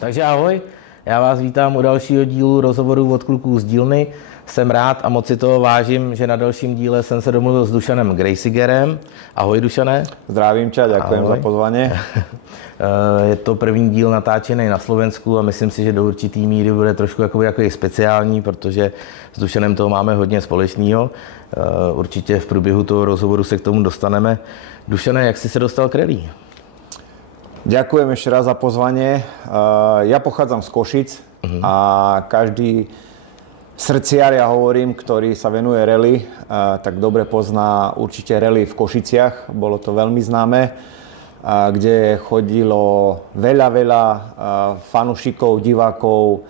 Takže ahoj, já vás vítám u dalšího dílu rozhovorů od kluků z dílny. Jsem rád a moc si toho vážím, že na dalším díle jsem se domluvil s Dušanem Grejsigerem. Ahoj Dušane. Zdravím ťa, ďakujem za pozvanie. Je to první díl natáčený na Slovensku a myslím si, že do určitý míry bude trošku jako speciální, protože s Dušanem toho máme hodně společného. Určitě v průběhu toho rozhovoru se k tomu dostaneme. Dušane, jak jsi se dostal k rally? Ďakujem ešte raz za pozvanie. Ja pochádzam z Košic a každý srdciar, ja hovorím, ktorý sa venuje rally, tak dobre pozná určite rally v Košiciach. Bolo to veľmi známe, kde chodilo veľa fanúšikov, divákov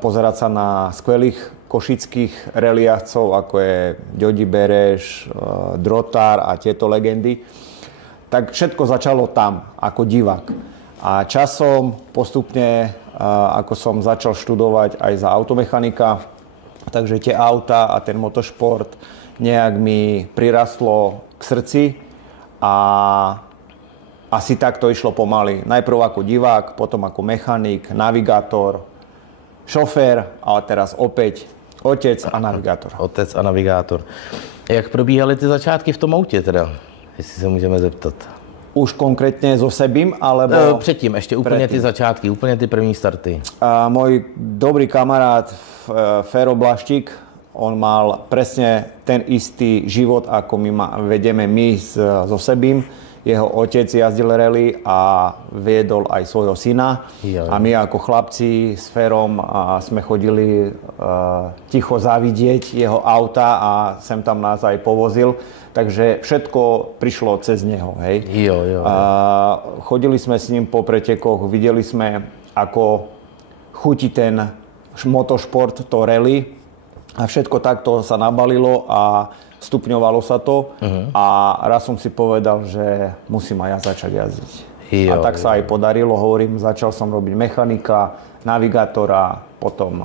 pozerať sa na skvelých košických rallyjazdcov, ako je Ďodi Bereš, Drotár a tieto legendy. Tak všetko začalo tam, ako divák. A časom postupne, ako som začal študovať aj za automechanika, takže tie auta a ten motošport nejak mi prirastlo k srdci a asi tak to išlo pomaly. Najprv ako divák, potom ako mechanik, navigátor, šofér a teraz opäť otec a navigátor. Otec a navigátor. Jak probíhaly ty začátky v tom autě teda? Jestli se můžeme zeptat. Už konkrétně so sebím, alebo... Předtím, ještě úplně ty začátky, úplně ty první starty. Môj dobrý kamarát Fero Blaštík, on mal presne ten istý život, ako vedeme my so sebím. Jeho otec jazdil rally a viedol aj svojho syna. A my ako chlapci s Ferom sme chodili ticho zavidieť jeho auta a sem tam nás aj povozil. Takže všetko prišlo cez neho, hej. Chodili sme s ním po pretekoch, videli sme, ako chutí ten motošport, to rally. A všetko takto sa nabalilo a stupňovalo sa to. A raz som si povedal, že musím aj ja začať jazdiť. A tak sa aj podarilo, hovorím, začal som robiť mechanika, navigátora, potom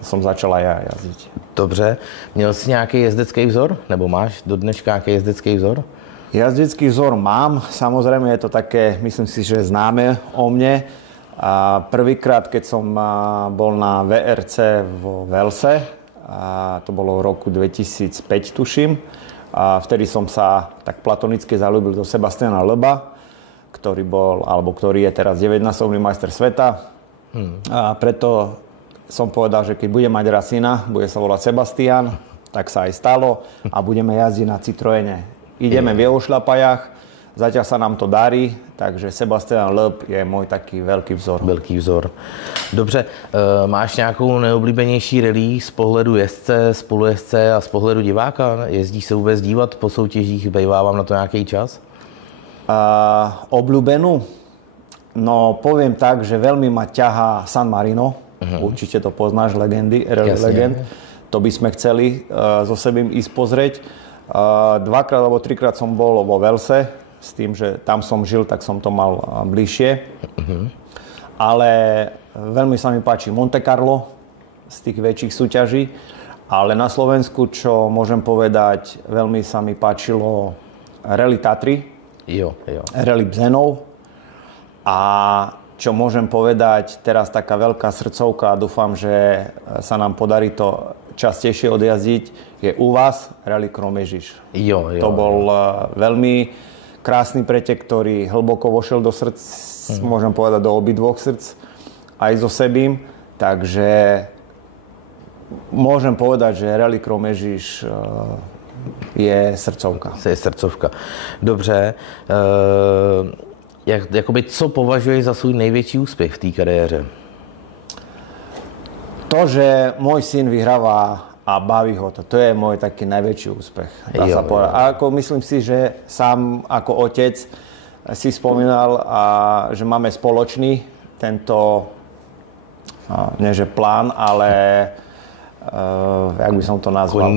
som začal aj ja jazdiť. Dobře. Měl jsi nějaký jezdecký vzor? Nebo máš do dneška nějaký jezdecký vzor? Jazdecký vzor mám. Samozrejme je to také, myslím si, že známe o mne. A prvýkrát, keď som bol na VRC vo Velse, to bolo v roku 2005, tuším, a vtedy som sa tak platonicky zalúbil do Sebastiana Loeba, ktorý je teraz 9-násobný majster sveta. A preto som povedal, že keď bude mať raz syna, bude sa volať Sebastian, tak sa aj stalo a budeme jazdiť na Citroene. Ideme v jeho šľapajách, zatiaľ sa nám to darí, takže Sebastian Loeb je môj taký veľký vzor. Velký vzor. Dobře, máš nějakou nejoblíbenější rally z pohledu jezdce, spolujezdce a z pohledu diváka? Jezdíš se vůbec dívat po soutěžích, bejvá vám na to nějaký čas? Obľúbenú? No, poviem tak, že veľmi ma ťahá San Marino. Určite to poznáš, legendy, legend. To by sme chceli so sebím ísť pozrieť. Dvakrát alebo trikrát som bol vo Velse, s tým, že tam som žil, tak som to mal bližšie. Ale veľmi sa mi páči Monte Carlo z tých väčších súťaží. Ale na Slovensku, čo môžem povedať, veľmi sa mi páčilo Rally Tatry, Rally Bzenov. A čo môžem povedať, teraz taká veľká srdcovka a dúfam, že sa nám podarí to častejšie odjazdiť, je u vás Rally Kromežiš. To bol veľmi krásny pretek, ktorý hlboko vošiel do srdc, môžem povedať do obidvoch srdc, aj so sebím. Takže môžem povedať, že Rally Kromežiš je srdcovka. Je srdcovka. Dobře. Co považuješ za svůj největší úspěch v té kariéře? To, že môj syn vyhráva a baví ho to, to je môj taký najväčší úspech. Dá sa povedať. A ako myslím si, že sám ako otec si spomínal, že máme spoločný tento, nie že plán, ale jak by som to nazval?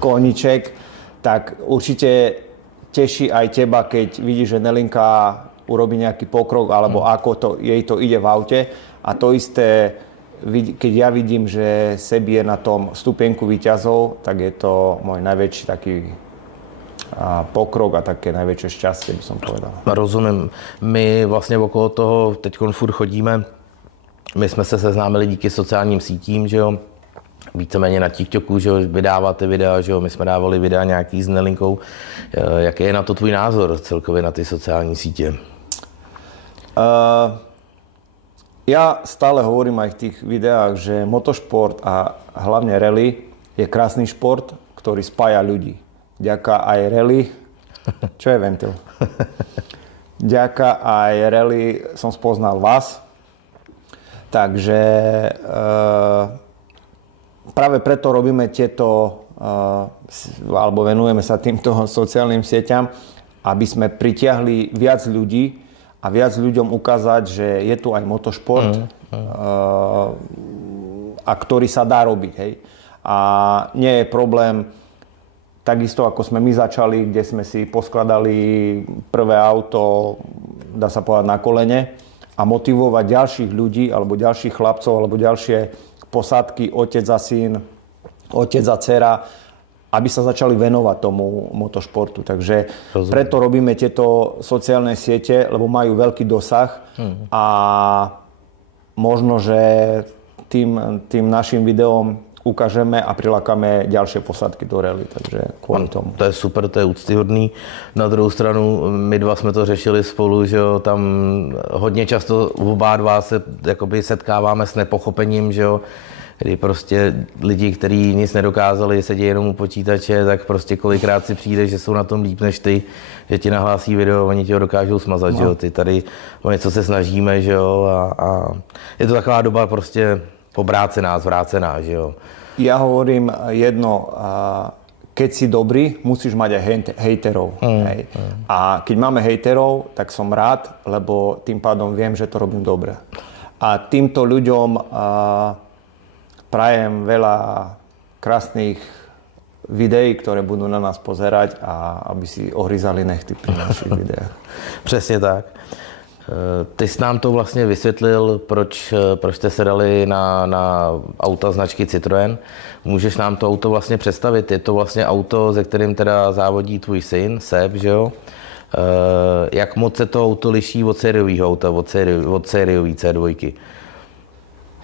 Koníček. Tak určite teší aj teba, keď vidíš, že Nelinka urobí nejaký pokrok, alebo ako jej to ide v aute. A to isté, keď ja vidím, že Sebi je na tom stupienku víťazov, tak je to môj najväčší taký pokrok a také najväčšie šťastie, by som povedal. Rozumím. My vlastně okolo toho teď furt chodíme My jsme se seznámili díky sociálním sítím, že jo, víceméně na TikToku, že jo, vydáváte videa, že jo, my jsme dávali videa nějaký s Nelinkou. Jaký je na to tvůj názor celkově na ty sociální sítě? Ja stále hovorím aj v tých videách, že motošport a hlavne rally je krásny šport, ktorý spája ľudí. Ďaká aj rally. Čo je ventil? Ďaká aj rally som spoznal vás. Takže práve preto robíme tieto, alebo venujeme sa týmto sociálnym sieťam, aby sme pritiahli viac ľudí a viac ľuďom ukázať, že je tu aj motošport, a ktorý sa dá robiť. Hej. A nie je problém, takisto ako sme my začali, kde sme si poskladali prvé auto, dá sa povedať, na kolene a motivovať ďalších ľudí, alebo ďalších chlapcov, alebo ďalšie posádky, otec a syn, otec a dcera, aby sa začali venovať tomu motošportu. Takže preto robíme tieto sociálne siete, lebo majú veľký dosah a možno, že tým našim videom ukážeme a prilákame ďalšie posádky do rally, takže kvôli tomu. To je super, to je úctyhodný. Na druhou stranu, my dva jsme to řešili spolu, že jo, tam hodně často oba dva se jakoby setkáváme s nepochopením, že jo, kdy prostě lidi, kteří nic nedokázali, sedí jenom u počítače, tak prostě kolikrát si přijde, že jsou na tom líp než ty, že ti nahlásí video, oni ti ho dokážou smazat, že jo, ty tady o něco se snažíme, že jo, a je to taková doba prostě obrácená, zvrácená, že jo. Ja hovorím jedno, keď si dobrý, musíš mať aj hejterov. Hej. A keď máme hejterov, tak som rád, lebo tým pádom viem, že to robím dobre. A týmto ľuďom prajem veľa krásnych videí, ktoré budú na nás pozerať a aby si ohryzali nechty pri našich videách. Přesně tak. Ty jsi nám to vlastně vysvětlil, proč jste se dali na auta značky Citroën. Můžeš nám to auto vlastně představit? Je to vlastně auto, se kterým teda závodí tvůj syn, Seb, že jo? Jak moc se to auto liší od sériového auta, od sériové C2?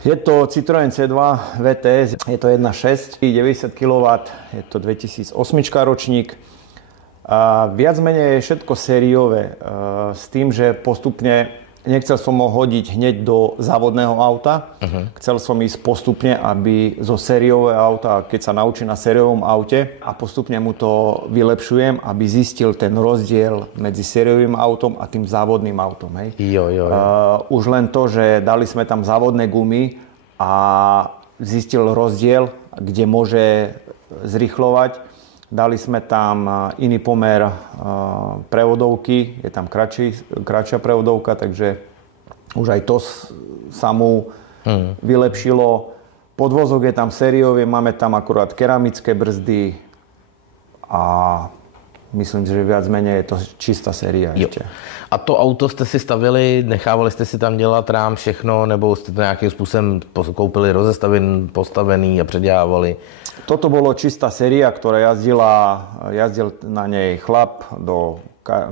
Je to Citroën C2 VTS, je to 1.6, 90 kW, je to 2008 ročník. A viac menej je všetko sériové, s tým, že postupne nechcel som ho hodiť hneď do závodného auta. Chcel som ísť postupne, aby zo sériového auta, keď sa naučí na sériovom aute a postupne mu to vylepšujem, aby zistil ten rozdiel medzi sériovým autom a tým závodným autom. Hej. Jo. Už len to, že dali sme tam závodné gumy a zistil rozdiel, kde môže zrýchlovať. Dali sme tam iný pomer prevodovky, je tam kratšia prevodovka, takže už aj to sa mu vylepšilo. Podvozok je tam sériový, máme tam akurát keramické brzdy a myslím, že viac menej je to čistá séria ešte. A to auto jste si stavili, nechávali jste si tam dělat rám všechno, nebo jste to nějakým způsobem koupili rozestaven, postavený a předělávali? Toto bolo čistá séria, ktorá jazdil na nej chlap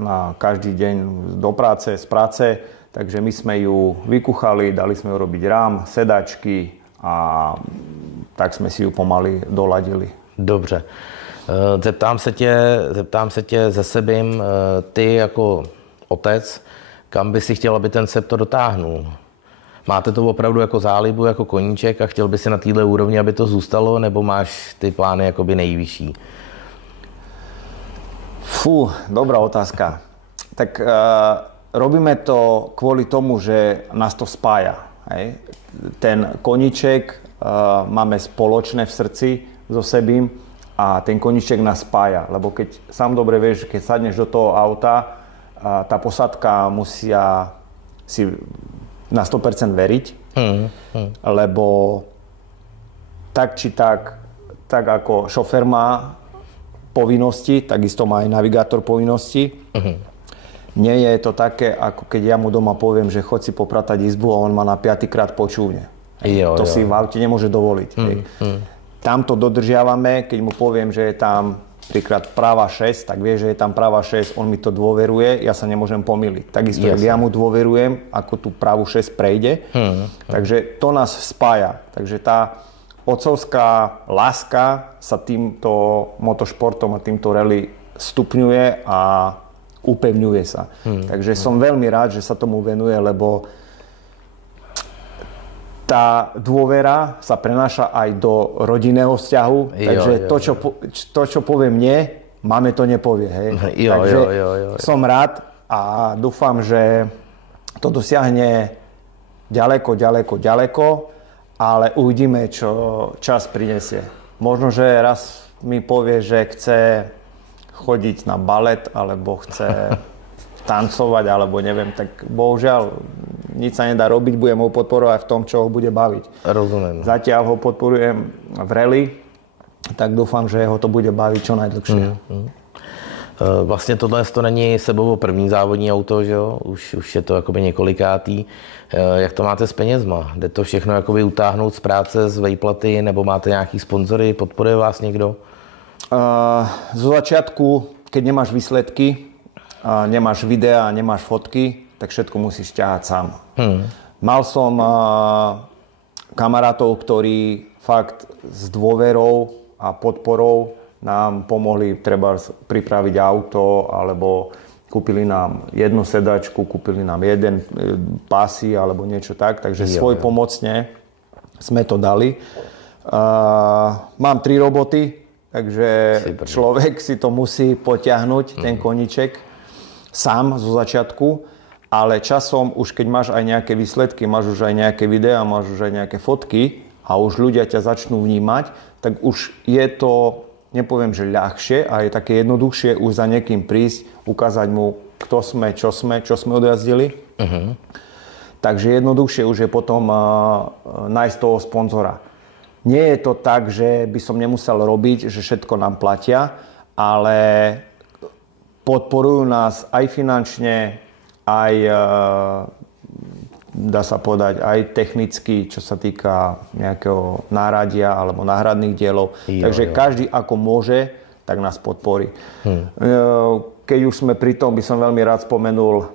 na každý deň do práce, z práce, takže my sme ju vykuchali, dali sme ju robiť rám, sedačky a tak sme si ju pomaly doladili. Dobře. Zeptám se tě ze sebím, ty jako otec, kam by si chtěl, aby ten Seb to dotáhnul? Máte to opravdu jako zálibu, jako koníček a chtěl by si na této úrovni, aby to zůstalo, nebo máš ty plány jakoby nejvyšší? Dobrá otázka. Tak robíme to kvôli tomu, že nás to spája. Hej? Ten koníček máme spoločné v srdci so sebím a ten koníček nás spája. Lebo keď sám dobre vieš, keď sadneš do toho auta, tá posádka musia si na 100% veriť, lebo tak či tak ako šofér má povinnosti, takisto má aj navigátor povinnosti. Nie je to také, ako keď ja mu doma poviem, že chod si popratať izbu a on ma na 5. krát počúvne. To si v aute nemôže dovoliť. Tam to dodržiavame, keď mu poviem, že je tam príklad práva 6, tak vie, že je tam práva 6, on mi to dôveruje, ja sa nemôžem pomýliť. Takisto, ja mu dôverujem, ako tú právu 6 prejde. Takže to nás spája. Takže tá otcovská láska sa týmto motošportom a týmto rally stupňuje a upevňuje sa. Takže som veľmi rád, že sa tomu venuje, lebo tá dôvera sa prenáša aj do rodinného vzťahu. Takže to, čo povie mne, máme to nepovie. Hej? Takže som rád a dúfam, že to dosiahne ďaleko, ale uvidíme, čo čas prinesie. Možno, že raz mi povie, že chce chodiť na balet, alebo chce tancovať, alebo neviem, tak bohužiaľ nič sa nedá robiť, budem ho podporovať v tom, čo ho bude baviť. Rozumiem. Zatiaľ ho podporujem v rally, tak dúfam, že ho to bude baviť čo najdlhšie. Vlastně tohle to není sebovo první závodní auto, že jo? Už je to jakoby několikátý. Jak to máte s penězma? Jde to všechno jakoby utáhnout z práce, z vejplaty, nebo máte nějaký sponzory, podporuje vás někdo? Zo začiatku, keď nemáš výsledky, nemáš videa, nemáš fotky, tak všetko musíš ťahať sám. Mal som kamarátov, ktorí fakt s dôverou a podporou nám pomohli treba pripraviť auto, alebo kúpili nám jednu sedačku, kúpili nám jeden pásy alebo niečo tak, takže svojpomocne sme to dali. Mám 3 roboty, takže človek si to musí potiahnuť, ten koníček, sám zo začiatku, ale časom už keď máš aj nejaké výsledky, máš už aj nejaké videá, máš už aj nejaké fotky a už ľudia ťa začnú vnímať, tak už je to, nepoviem, že ľahšie, ale je také jednoduchšie už za niekým prísť, ukázať mu, kto sme, čo sme odjazdili. Takže jednoduchšie už je potom nájsť toho sponzora. Nie je to tak, že by som nemusel robiť, že všetko nám platia, ale podporujú nás aj finančne, aj dá sa povedať, aj technicky, čo sa týka nejakého náradia alebo náhradných dielov. Takže každý ako môže, tak nás podporí. Keď už sme pri tom, by som veľmi rád spomenul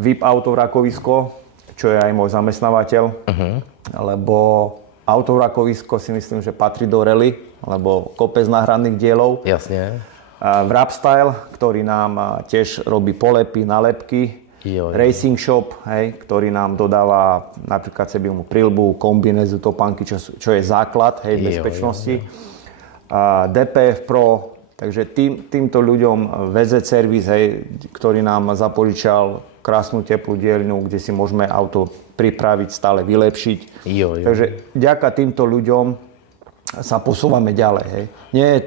VIP Autovrakovisko, čo je aj môj zamestnávateľ, lebo Autovrakovisko si myslím, že patrí do rally, lebo kopec náhradných dielov. Jasne. Wrapstyle, ktorý nám tiež robí polepy, nálepky. Racing Shop, ktorý nám dodáva napríklad sebiemu prilbu, kombinézu, topánky, čo je základ bezpečnosti. DPF Pro, takže týmto ľuďom VZ Service, ktorý nám zapožičal krásnu teplú dielňu, kde si môžeme auto pripraviť, stále vylepšiť. Takže vďaka týmto ľuďom sa posúvame ďalej. Nie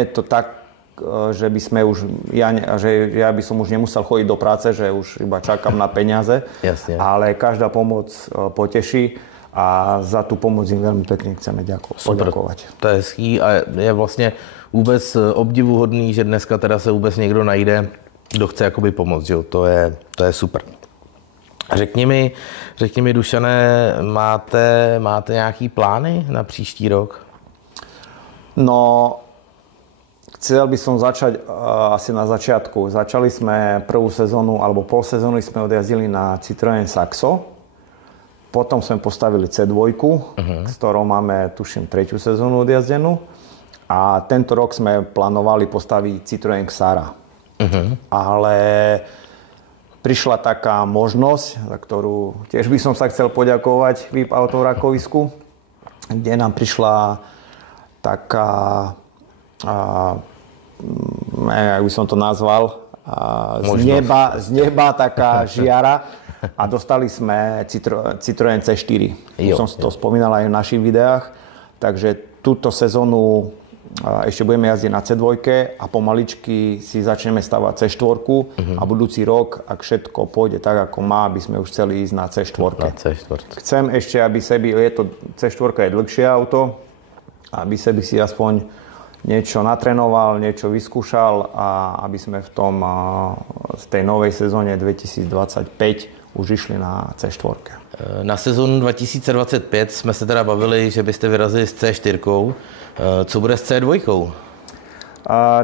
je to tak, že by sme už, ja by som už nemusel chodiť do práce, že už iba čakám na peniaze. Jasne. Ale každá pomoc poteší a za tú pomoc im veľmi pekne chceme poďakovať. To je hezký a je vlastně vůbec obdivuhodný, že dneska teda se vůbec někdo najde, kdo chce jakoby pomoct, že jo? To je super. Řekni mi, Dušane, máte nějaký plány na příští rok? No, chcel by som začať asi na začiatku. Začali sme prvú sezónu, alebo pol sezóny sme odjazdili na Citroën Saxo. Potom sme postavili C2, s ktorou máme, tuším, 3. sezónu odjazdenú. A tento rok sme plánovali postaviť Citroën Xara. Ale prišla taká možnosť, za ktorú tiež by som sa chcel poďakovať VIP Autovrakovisku, kde nám prišla taká, jak by som to nazval, z neba taká žiara a dostali sme Citroën C4. Už som to spomínal aj v našich videách, takže túto sezónu ešte budeme jazdiť na C2 a pomaličky si začneme stavať C4 a budúci rok, ak všetko pôjde tak, ako má, by sme už chceli ísť na C4. Chcem ešte, aby C4 je dlhšie auto, aby si aspoň niečo natrénoval, niečo vyskúšal a aby sme v tej novej sezóne 2025 už išli na C4. Na sezónu 2025 jsme se teda bavili, že byste vyrazili s C4. Co bude s C2?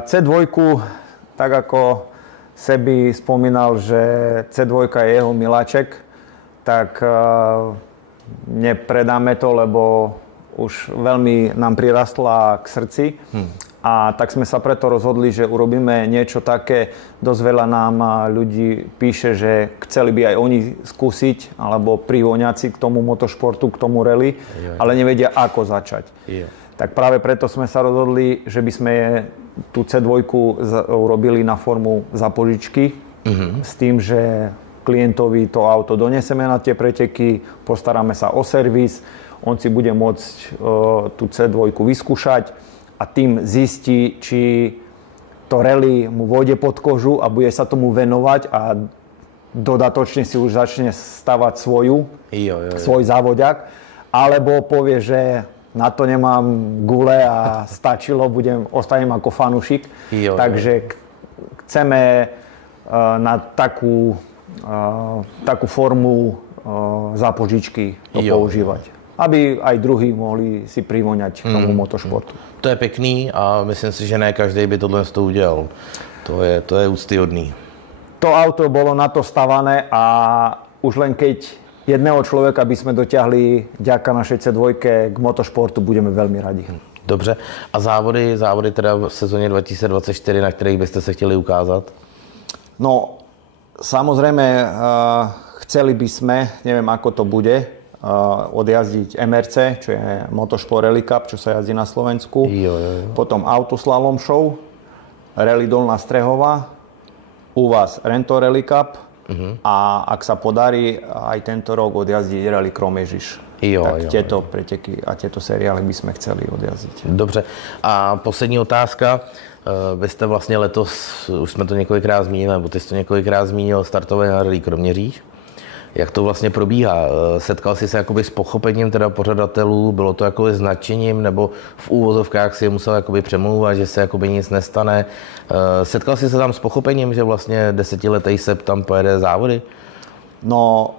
C2, tak ako Sebi spomínal, že C2 je jeho miláček, tak nepredáme to, lebo už veľmi nám prirastla k srdci. A tak sme sa preto rozhodli, že urobíme niečo také. Dosť veľa nám ľudí píše, že chceli by aj oni skúsiť alebo privoňať si k tomu motošportu, k tomu rally, ale nevedia, ako začať. Tak práve preto sme sa rozhodli, že by sme tú C2 urobili na formu za požičky, s tým, že klientovi to auto donesieme na tie preteky, postaráme sa o servis, on si bude môcť tú C2 vyskúšať a tým zistí, či to rally mu vôjde pod kožu a bude sa tomu venovať a dodatočne si už začne stavať svoj závodiak, alebo povie, že na to nemám gule a stačilo, ostanem ako fanúšik. Takže chceme na takú formu za požičky to používať. Aby aj druhý mohli si privoňať k tomu motošportu. To je pekný a myslím si, že ne každý by tohle udělal. To je úctyhodný. To auto bolo na to stavané a už len keď jedného človeka by sme dotiahli vďaka našej C2 k motošportu, budeme veľmi radi. Dobře. A závody teda v sezóně 2024, na kterých byste se chtěli ukázat? No, samozrejme, chceli by sme, neviem ako to bude, odjazdiť MRC, čo je Motosport Rally Cup, čo sa jazdí na Slovensku. Potom Autoslalom Show, Rally Dolná Strehová, u vás Rento Rally Cup a ak sa podarí aj tento rok odjazdiť Rally Kromežiš. Tieto preteky a tieto seriály by sme chceli odjazdiť. Dobře. A poslední otázka. Vy jste vlastně letos, už jsme to několikrát zmínili, nebo ty jsi to několikrát zmínil, startovali na Rally Kroměříž. Jak to vlastně probíhá? Setkal jsi se jakoby s pochopením teda pořadatelů? Bylo to jakoby s nadšením? Nebo v úvozovkách si je musel jakoby přemlouvat, že se jakoby nic nestane? Setkal jsi se tam s pochopením, že vlastně 10letý Seb tam pojede závody? No,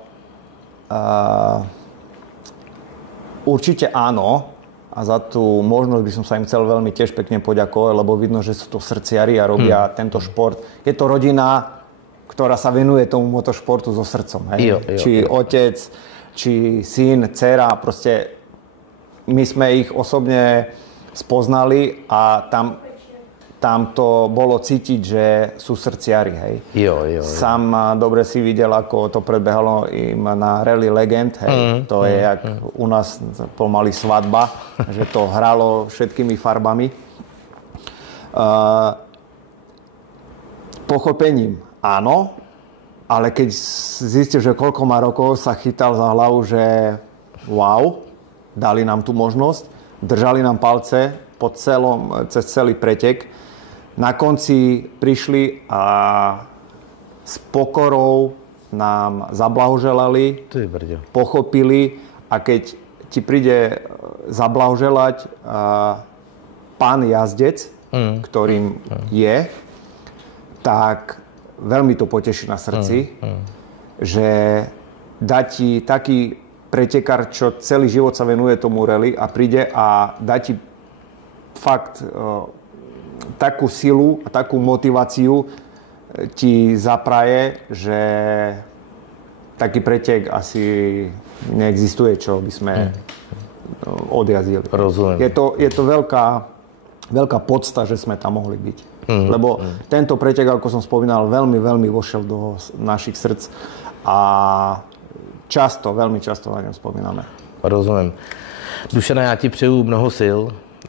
určite áno. A za tú možnosť by som sa im chcel veľmi tiež pekne poďakovať, lebo vidno, že sú to srdciari a robia tento šport. Je to rodina, ktorá sa venuje tomu motošportu so srdcom. Či otec, či syn, dcera, proste my sme ich osobne spoznali a tam to bolo cítiť, že sú srdciari. Sám dobre si videl, ako to predbehalo im na Rally Legend. To je jak u nás pomaly svadba, že to hralo všetkými farbami. Pochopením áno, ale keď zistil, že koľko má rokov, sa chytal za hlavu, že wow, dali nám tú možnosť, držali nám palce cez celý pretek. Na konci prišli a s pokorou nám zablahoželali, pochopili a keď ti príde zablahoželať pán jazdec, ktorým je, tak veľmi to poteší na srdci, že dá ti taký pretekár, čo celý život sa venuje tomu rally a príde a dá ti fakt takú silu a takú motiváciu ti zapraje, že taký pretek asi neexistuje, čo by sme odjazdili. Rozumiem. Je to veľká podsta, že sme tam mohli byť. Lebo tento pretek, ako som spomínal, veľmi, veľmi vošiel do našich srdc a veľmi často na ňom spomíname. Rozumím. Dušane, já ti přeju mnoho sil.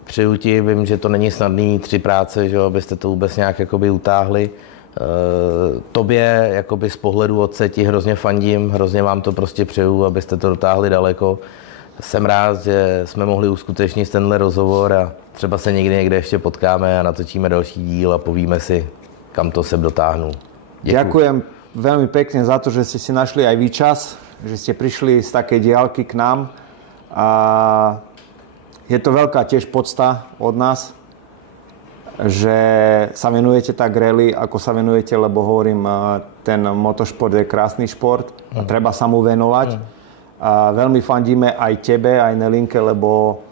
Přeju ti, vím, že to není snadný 3 práce, že abyste to vůbec nějak jakoby utáhli. Tobě jakoby z pohledu otce ti hrozně fandím, hrozně vám to prostě přeju, abyste to dotáhli daleko. Jsem rád, že jsme mohli uskutečnit tenhle rozhovor a třeba se někde ještě potkáme a natočíme další díl a povíme si, kam to Seb dotáhnul. Ďakujem veľmi pekne za to, že ste si našli aj vy čas, že ste prišli z takej diaľky k nám. A je to veľká tiež podsta od nás, že sa venujete tak rally, ako sa venujete, lebo hovorím, ten motošport je krásny šport a treba sa mu venovať. A veľmi fandíme aj tebe, aj Nelinke, lebo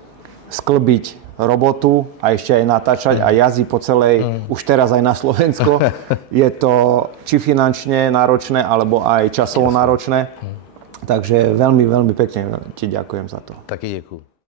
sklbiť robotu a ešte aj natáčať a jazdiť po celej, už teraz aj na Slovensko. Je to či finančne náročné, alebo aj časovo náročné. Takže veľmi, veľmi pekne ti ďakujem za to. Taky děkuju.